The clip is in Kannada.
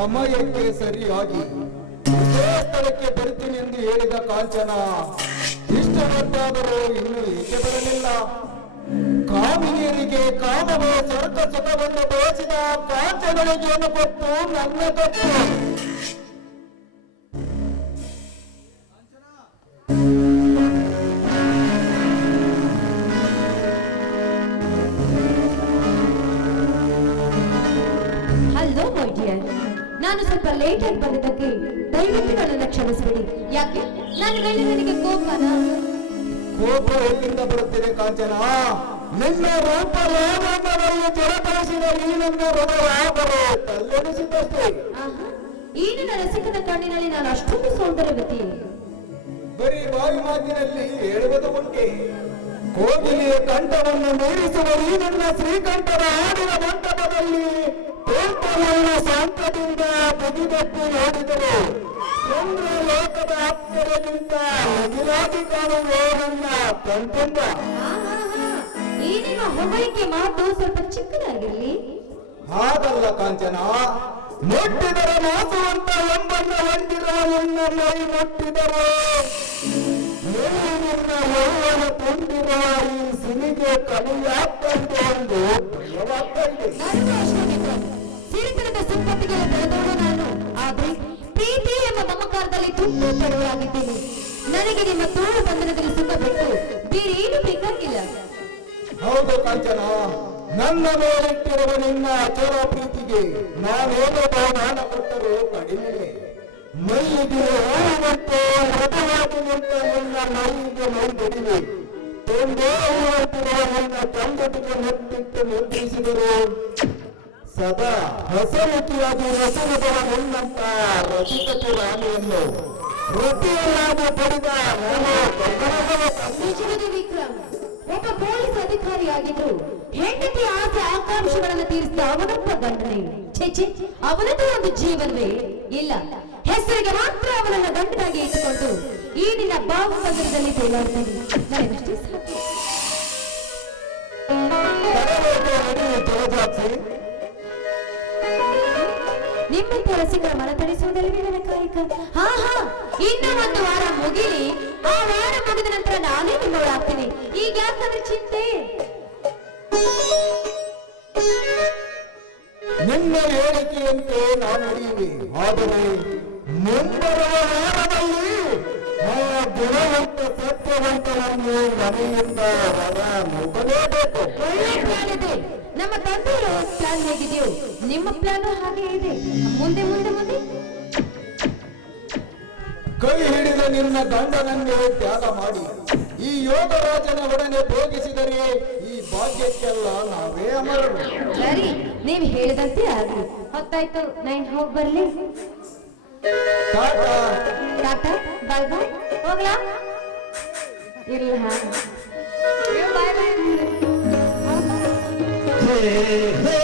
ಸಮ- ಸಮಯಕ್ಕೆ ಸರಿಯಾಗಿ ಸ್ಥಳಕ್ಕೆ ಬರುತ್ತೇನೆ ಎಂದು ಹೇಳಿದ ಕಾಂಚನ ಇಷ್ಟವತ್ತಾದರೂ ಇನ್ನೂ ಏಕೆ ಬರಲಿಲ್ಲ. ಕಾಮಿನಿಯರಿಗೆ ಕಾಮವ ಸ್ವರ್ಗ ಸುಖವನ್ನು ಬಯಸಿದ ಕಾಂಚಗಳಿಗೆ ಕೊಟ್ಟು ನನ್ನ ತಪ್ಪು. ನಾನು ಸ್ವಲ್ಪ ಲೇಟ್ ಆಗಿ ಬಂದಿದ್ದಕ್ಕೆ ದಯವಿಟ್ಟು ನನ್ನನ್ನು ಕ್ಷಮಿಸಬೇಡಿ. ಯಾಕೆ? ನನ್ನ ಮೇಲೆ ನನಗೆ ಕೋಪನ? ಕೋಪ ಎಲ್ಲಿಂದ ಬರುತ್ತಿದೆ ಕಾಂಚನ? ನಿನ್ನ ರೂಪ ಲಾವಣ್ಯವನ್ನು ಜಲಪಡಿಸಿದ ಈ ನನ್ನ ಏನು ನನ್ನ ರಸಿಕನ ಕಣ್ಣಿನಲ್ಲಿ ನಾನು ಅಷ್ಟೊಂದು ಸೌಂದರ್ಯವತಿ. ಬರೀ ಬಾಯಿ ಮಾತಿನಲ್ಲಿ ಹೇಳುವುದು ಉಂಟೆ ಕೋಗಿಲೆಯ ಕಂಠವನ್ನು ಮೀರಿಸುವ ಈ ನನ್ನ ಶ್ರೀಕಂಠದ ಹಾಡಿನ ಮಂಟಪದಲ್ಲಿ ತೋಟವನ್ನು ಶಾಂತದಿಂದ ಬದಿಗಟ್ಟು ನೋಡಿದರು ಚಂದ್ರ ಲೋಕದ ಅಕ್ಷರದಿಂದ ಮುಗಿಲಾಗಿ ಕಾಣುವ ನನ್ನ ಈ ನಿಮ್ಮ ಹೊಗಳಿಕೆ ಮಾತು ಸ್ವಲ್ಪ ಚಿಕ್ಕದಾಗಿರ್ಲಿ. ಹಾಗಲ್ಲ ಕಾಂಚನ ಮುಟ್ಟಿದರೆ ಮಾಸುವಂತ ಒಂಬನ್ನ ಹೊಂದಿರುವ ನನ್ನ ಮೈ ಮುಟ್ಟಿದರೆ ಎಲ್ಲಿ ನಿನ್ನ ತುಂಬಿರುವ ಈ ಸಿನಿಗೆ ಕಲಿಯಾಗ್ತಂತೆ ಎಂದು ಭಯವಾಗ್ತಾ ತುಂಬಾ ನನಗೆ ನಿಮ್ಮ ತೋಳು ಬಂಧನದಲ್ಲಿ ಸುಖ ಬಿಟ್ಟು ಬೇರೆ ಏನು ಬೇಕಾಗಿಲ್ಲ ಹೌದು ಕಾಂಚನ. ನನ್ನ ಮೇಲಿಟ್ಟಿರುವ ನಿನ್ನ ಅಚರ ಪ್ರೀತಿಗೆ ನಾನೇನೋ ಬಹುಮಾನ ಕೊಟ್ಟರು ಕಡಿಮೆ ಮೈಗೆ ಹೂವಂತೆ ಮೃದುವಾಗಿ ನಿಂತ ನಿನ್ನ ಮೈಗೆ ಮೈ ಬಿಡಿವೆ ತುಂಬೇ ಹೂವಂತಿರುವ ನಿನ್ನ ಕಂದಟಿಗೆ ಮುತ್ತಿಟ್ಟು ನಿರ್ಧರಿಸಿದರು ಸದಾ ಹಸರುಚಿಯಾಗಿ ರಸನದರ ನಿನ್ನಂತ ರಚಿತ ರಾಣಿಯನ್ನು ವಿಕ್ರಮ್, ಒಬ್ಬ ಪೊಲೀಸ್ ಅಧಿಕಾರಿಯಾಗಿದ್ದು ಹೆಂಡತಿ ಆಸೆ ಆಕಾಂಕ್ಷೆಗಳನ್ನು ತೀರಿಸಿದ ಅವನೊಬ್ಬ ಗಂಡನೇ. ಛೇ ಛೇ ಅವನದ್ದು ಒಂದು ಜೀವನವೇ. ಇಲ್ಲ, ಹೆಸರಿಗೆ ಮಾತ್ರ ಅವನನ್ನ ಗಂಡನಾಗಿ ಇಟ್ಟುಕೊಂಡು ಈ ದಿನ ಭಾವಪಂದ್ರದಲ್ಲಿ ತೇಲಾಡ್ತಾನೆ ನನಗಷ್ಟೇ ಜಲಜಾಕ್ಷಿ ನಿಮ್ಮಂತ ರಸಿಕರ ಮನ ತಣಿಸುವುದಲ್ಲವೇ ನನ್ನ ಹಾ ಹಾ ಇನ್ನು ಒಂದು ವಾರ ಮುಗಿಲಿ. ಆ ವಾರ ಮುಗಿದ ನಂತರ ನಾನೇ ನಿಮ್ಮವಳಾಗ್ತೀನಿ. ಈಗ ಯಾಕಂದ್ರೆ ಚಿಂತೆ? ನಿಮ್ಮ ಹೇಳಿಕೆಯಂತೆ ನಾನು ನಡೆಯುವೆ ಆದರೆ ಮುಂಬರುವ ವಾರದಲ್ಲಿ ಆ ಗುಣವಂತ ಸತ್ಯವಂತನನ್ನು ಮನೆಯಿಂದ ಹೊರ ನುಗ್ಗಲೇಬೇಕು ಒಳ್ಳೆ ಪ್ಲಾನ್ ಇದೆ. ನಮ್ಮ ತಂದೆ ಪ್ಲಾನ್ ಹೇಗಿದೆಯೋ ನಿಮ್ಮ ಪ್ಲಾನ್ ಹಾಗೆ ಇದೆ. ಮುಂದೆ ಮುಂದೆ ಮುಂದೆ. ನಿನ್ನ ಗಂಡನನ್ನು ತ್ಯಾಗ ಮಾಡಿ. ಈ ಯೋಗ ರಾಜನ ಒಡನೆ ಭೋಗಿಸಿದರೆ ಈ ಭಾಗ್ಯಕ್ಕೆಲ್ಲ ನಾವೇ ಅಮರರು. ಸರಿ ನೀವ್ ಹೇಳಿದಂತೆ ಆಗ್ಲಿ. ಹೊತ್ತಾಯ್ತು ನೈನ್ ಹೋಗಿ ಬರ್ಲಿ. ಟಾಟಾ. ಟಾಟಾ ಬಾಯ್ ಬಾಯ್. ಹೋಗ್ಲಾ? ಇಲ್ಲ. ಬಾಯ್ ಬಾಯ್. ಹೇ ಹೇ.